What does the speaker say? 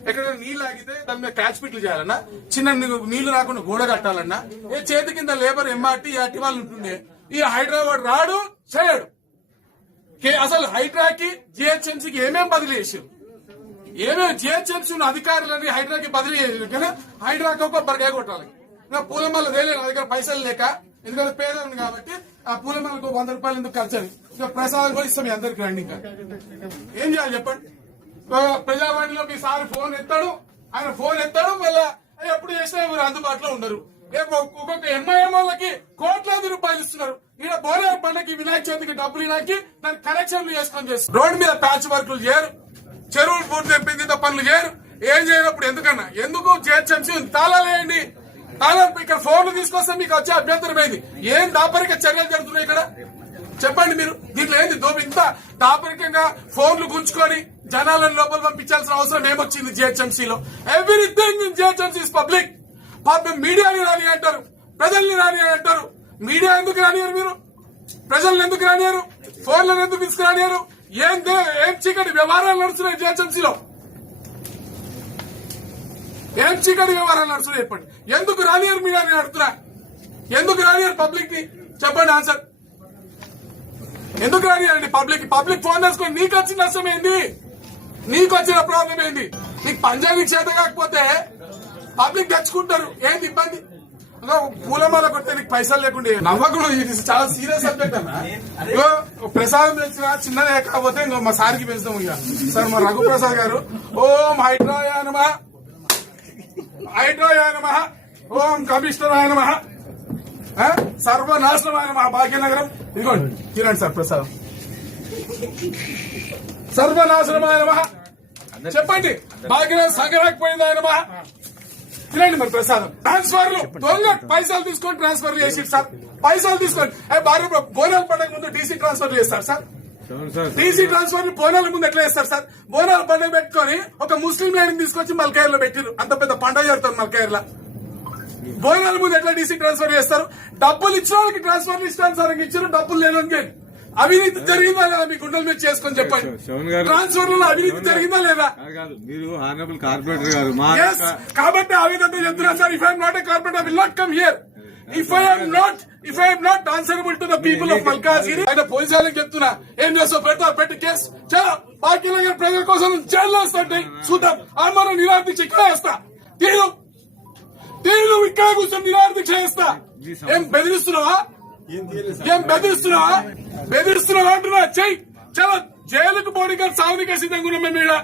ఎక్కడైనా నీళ్ళు ఆగితే దాని మీద క్యాచ్ పిట్లు చేయాలన్నా చిన్న నీళ్ళు రాకుండా గోడ కట్టాలన్నా ఏ చేతి కింద లేబర్ ఎంఆర్టీ అట్టి వాళ్ళు ఉంటుండే ఈ హైదరాబాద్ రాడు చేయడు. కే- అసలు హైడ్రాకి జిహెచ్ఎంసీకి ఏమేం బదిలీ చేసారు ఏమేమి జిహెచ్ఎంసీ ఉన్న అధికారులని హైడ్రాకి బదిలీ చేసారు కానీ హైడ్రాకి ఒక బరిగా కొట్టాలి. నా పూలమల్ల వేయలేదు నా దగ్గర పైసలు లేక ఎందుకంటే పేదవాడిని కాబట్టి ఆ పూలమల్లకు వంద రూపాయలు ఎందుకు ఖర్చు ఇంకా ప్రసాదం కూడా ఇస్తాం మీ అందరికి రండి ఇంకా. ఏం చేయాలి చెప్పండి? ప్రజావాణిలో మీ సార్ ఫోన్ ఎత్తాడు ఆయన ఫోన్ ఎత్తాడు మళ్ళీ ఎప్పుడు చేసినా మీరు అందుబాటులో ఉండరు. రేపు ఒక్కొక్క ఎంఐఎం వాళ్ళకి కోట్లాది రూపాయలు ఇస్తున్నారు. ఈడ బోరే పండగకి వినాయక చవితికి డబ్బులు ఇనాకి దాని కనెక్షన్లు చేసుకొని చేస్తారు. రోడ్డు మీద ప్యాచ్ వర్క్లు చేయరు. చెరువులు పూర్తి తెప్పింది పనులు చేయరు. ఏం చేయనప్పుడు ఎందుకన్నా? ఎందుకు జిహెచ్ఎంసీ తాళాలేయండి తాళాలు ఇక్కడ ఫోన్లు తీసుకొస్తే మీకు వచ్చే అభ్యంతరం ఏంది? ఏం దాపరిక చర్యలు జరుగుతున్నాయి ఇక్కడ? చెప్పండి మీరు. దీంట్లో ఏంది? దోపి ఇంత దాపరికంగా ఫోన్లు గుంచుకొని జనాలను లోపల పంపించాల్సిన అవసరం ఏమొచ్చింది జిహెచ్ఎంసీలో? ఎవ్రీథింగ్ ఇన్ జిహెచ్ఎంసీ పబ్లిక్ పాపం మీడియాని రాని అంటారు. ప్రజల్ని రాని అంటారు. మీడియా ఎందుకు రానియారు మీరు? ప్రజలను ఎందుకు రానియారు ఫోన్లను ఎందుకు తీసుకురానియారు ఏం ఏం చీకటి వ్యవహారాలు నడుస్తున్నాయి జిహెచ్ఎంసీలో? ఏం చీకటి వ్యవహారాలు నడుస్తున్నాయి చెప్పండి. ఎందుకు రానియారు మీడియాని నడుతున్నా ఎందుకు రానియారు పబ్లిక్ని చెప్పండి ఆన్సర్. ఎందుకు రానియారండి పబ్లిక్ పబ్లిక్ ఫోన్ చేసుకొని నీకు వచ్చిన నష్టం ఏంది? నీకు వచ్చిన ప్రాబ్లం ఏంటి నీకు పంజాబీ చేత కాకపోతే పబ్లిక్ తెచ్చుకుంటారు. ఏంది ఇబ్బంది? పూలమాల కొడితే నీకు పైసలు లేకుండా. నవ్వకుండా ఇది చాలా సీరియస్ సబ్జెక్ట్ అన్న. ప్రసాదం తెచ్చిన చిన్నదే కాకపోతే ఇంకో మా సార్కి పెంచుతాం ఇక. సార్ మా రఘుప్రసాద్ గారు ఓం హైడ్రాయ నమ. ఓం కమిషనర్ నమ. సర్వనాశనం ఆయన మా భాగ్యనగరం ఇదిగోండి తినండి సార్ ప్రసాదం. సర్వనాశనం మహా చెప్పండి. భాగ్యనగరం సంగరాకపోయింది ఆయన మహా తినండి మరి ప్రసాదం. ట్రాన్స్ఫర్లు దొంగ పైసలు తీసుకొని ట్రాన్స్ఫర్ చేసి సార్. పైసలు తీసుకొని. భార్య బోనాల పండుగ ముందు డీసీ ట్రాన్స్ఫర్ చేస్తారు సార్. డీసీ ట్రాన్స్ఫర్ బోనాల ముందు ఎట్లా చేస్తారు సార్? బోనాల పండుగ పెట్టుకొని ఒక ముస్లిం లేడీని తీసుకొచ్చి మల్కాయర్లో పెట్టారు అంత పెద్ద పండుగ జరుగుతుంది మల్కాయర్లో. బోనాల ముందు ఎట్లా డీసీ ట్రాన్స్ఫర్ చేస్తారు? డబ్బులు ఇచ్చిన వాళ్ళకి ట్రాన్స్ఫర్ ఇష్టానుసారంగా ఇచ్చారు డబ్బులు లేని అవినీతి జరిగిందా లేదా? మీ గుండెల మీద చేసుకొని చెప్పండి. ట్రాన్స్ఫర్లో అవినీతి జరిగిందా లేదా? కాదు, మీరు హానరబుల్ కార్పొరేటర్ గారు. కాబట్టి ఆ విధంగా చెప్తున్నా sir. If I'm not a corporate I will not come here if I'm not if I'm not answerable to the people of Malkajgiri ఆయన పోలీసు వాళ్ళకి చెప్తున్నా. ఏం చేస్తావు? పెడతా పెట్టి కేసు. చాలా బాకీ దగ్గర ప్రజల కోసం జైల్లో వేస్తుంటే చూద్దాం. ఆమె నిరాదీక్ష ఇక్కడ వేస్తా. తీరు. తీరు ఇక్కడ కూర్చొని నిరాదీక్ష చేస్తా ఏం బెదిరిస్తున్నావా? ఏం బెదిరిస్తున్నావా? బెదిరిస్తున్నావు అంటున్నా. చెయ్యి చాలా జైలుకు పోనీకి సాగునికే సిద్ధంగా ఉన్నాం మేము ఈడ.